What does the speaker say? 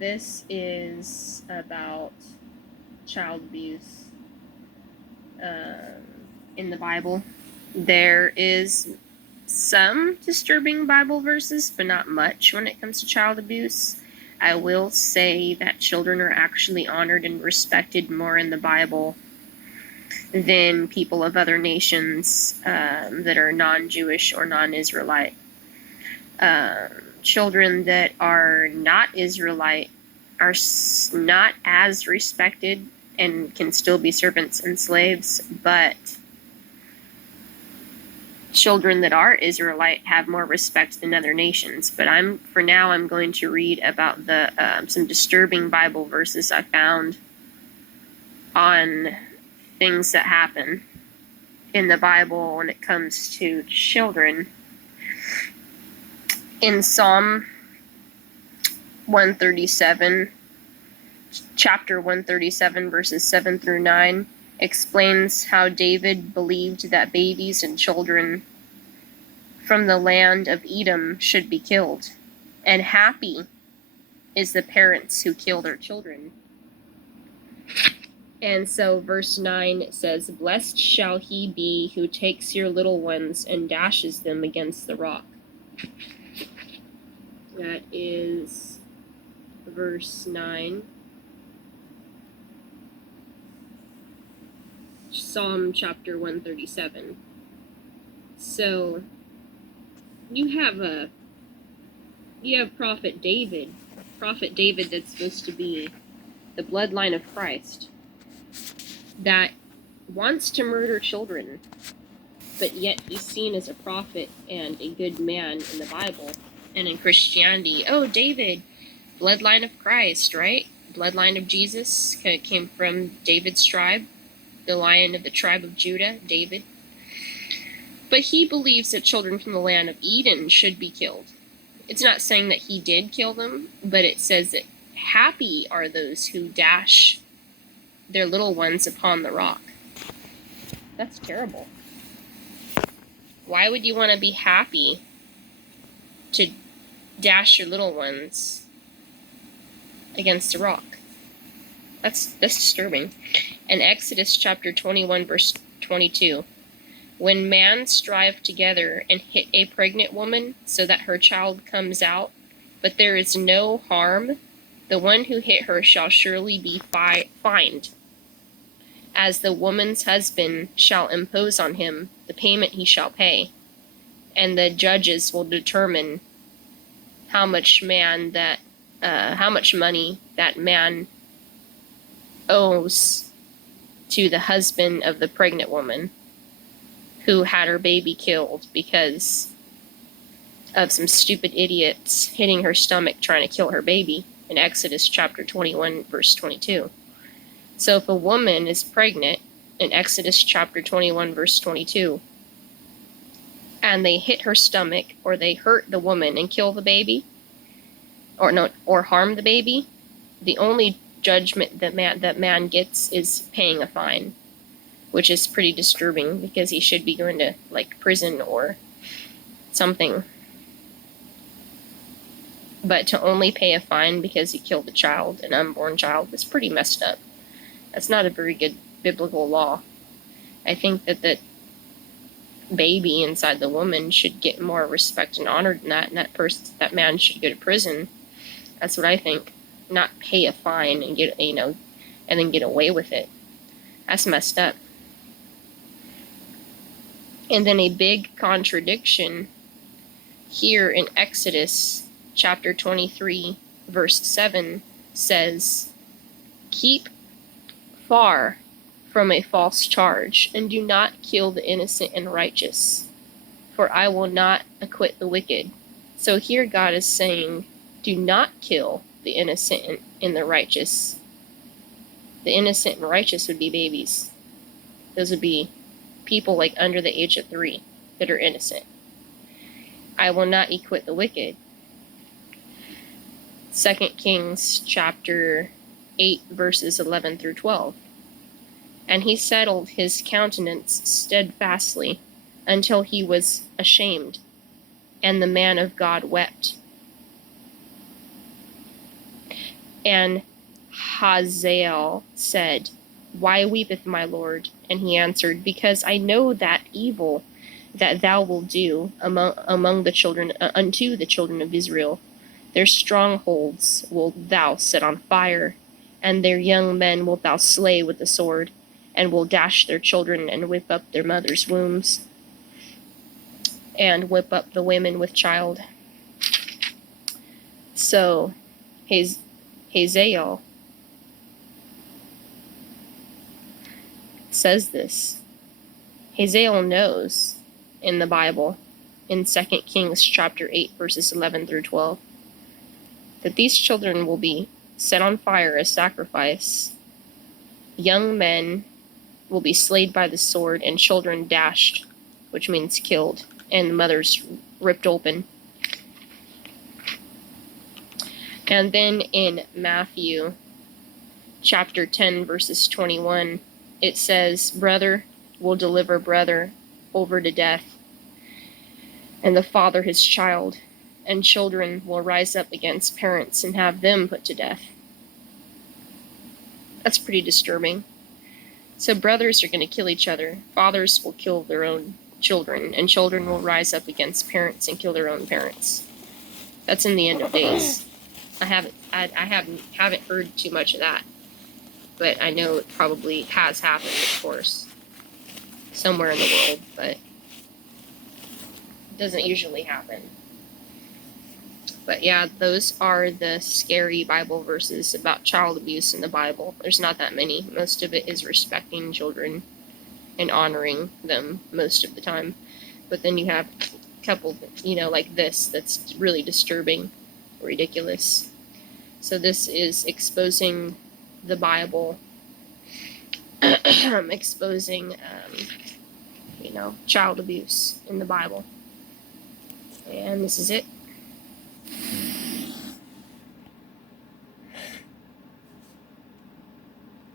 This is about child abuse in the Bible. There is some disturbing Bible verses, but not much when it comes to child abuse. I will say that children are actually honored and respected more in the Bible than people of other nations that are non-Jewish or non-Israelite. Children that are not Israelite are not as respected and can still be servants and slaves, but children that are Israelite have more respect than other nations. But for now I'm going to read about the some disturbing Bible verses I found on things that happen in the Bible when it comes to children. In Psalm 137, chapter 137, verses 7 through 9, explains how David believed that babies and children from the land of Edom should be killed, and happy is the parents who kill their children. And so verse 9 says, "Blessed shall he be who takes your little ones and dashes them against the rock." That is verse 9. Psalm chapter 137. So you have Prophet David that's supposed to be the bloodline of Christ, that wants to murder children, but yet he's seen as a prophet and a good man in the Bible and in Christianity. Oh, David, bloodline of Christ, right? Bloodline of Jesus came from David's tribe, the Lion of the tribe of Judah, David. But he believes that children from the land of Eden should be killed. It's not saying that he did kill them, but it says that happy are those who dash their little ones upon the rock. That's terrible. Why would you want to be happy to dash your little ones against a rock? That's disturbing. In Exodus chapter 21, verse 22, when man strive together and hit a pregnant woman so that her child comes out, but there is no harm, the one who hit her shall surely be fined, as the woman's husband shall impose on him the payment he shall pay, and the judges will determine how much money that man owes to the husband of the pregnant woman who had her baby killed because of some stupid idiots hitting her stomach trying to kill her baby, in Exodus chapter 21, verse 22. So if a woman is pregnant, in Exodus chapter 21, verse 22, and they hit her stomach, or they hurt the woman and kill the baby, or harm the baby, the only judgment that man gets is paying a fine, which is pretty disturbing because he should be going to prison or something. But to only pay a fine because he killed a child, an unborn child, is pretty messed up. That's not a very good biblical law. I think that the baby inside the woman should get more respect and honor than that, and that man should go to prison. That's what I think. Not pay a fine and get and then get away with it. That's messed up. And then a big contradiction here in Exodus chapter 23, verse 7 says, "Keep far from a false charge, and do not kill the innocent and righteous, for I will not acquit the wicked." So here God is saying, do not kill the innocent and the righteous. The innocent and righteous would be babies. Those would be people under the age of 3 that are innocent. I will not acquit the wicked. 2 Kings chapter 8, verses 11 through 12. And he settled his countenance steadfastly until he was ashamed, and the man of God wept. And Hazael said, Why weepeth my lord? And he answered, Because I know that evil that thou wilt do among the children unto the children of Israel. Their strongholds wilt thou set on fire, and their young men wilt thou slay with the sword, and will dash their children, and whip up their mothers' wombs, and whip up the women with child. So Hazael says this. Hazael knows in the Bible, in 2 Kings chapter 8, verses 11 through 12, that these children will be set on fire as sacrifice. Young men will be slayed by the sword, and children dashed, which means killed, and mothers ripped open. And then in Matthew chapter 10, verses 21, it says, Brother will deliver brother over to death, and the father his child, and children will rise up against parents and have them put to death. That's pretty disturbing. So brothers are going to kill each other, fathers will kill their own children, and children will rise up against parents and kill their own parents. That's in the end of days. I haven't heard too much of that, but I know it probably has happened, of course, somewhere in the world, but it doesn't usually happen. But yeah, those are the scary Bible verses about child abuse in the Bible. There's not that many. Most of it is respecting children and honoring them most of the time. But then you have a couple, like this, that's really disturbing, ridiculous. So this is exposing the Bible, exposing, child abuse in the Bible. And this is it.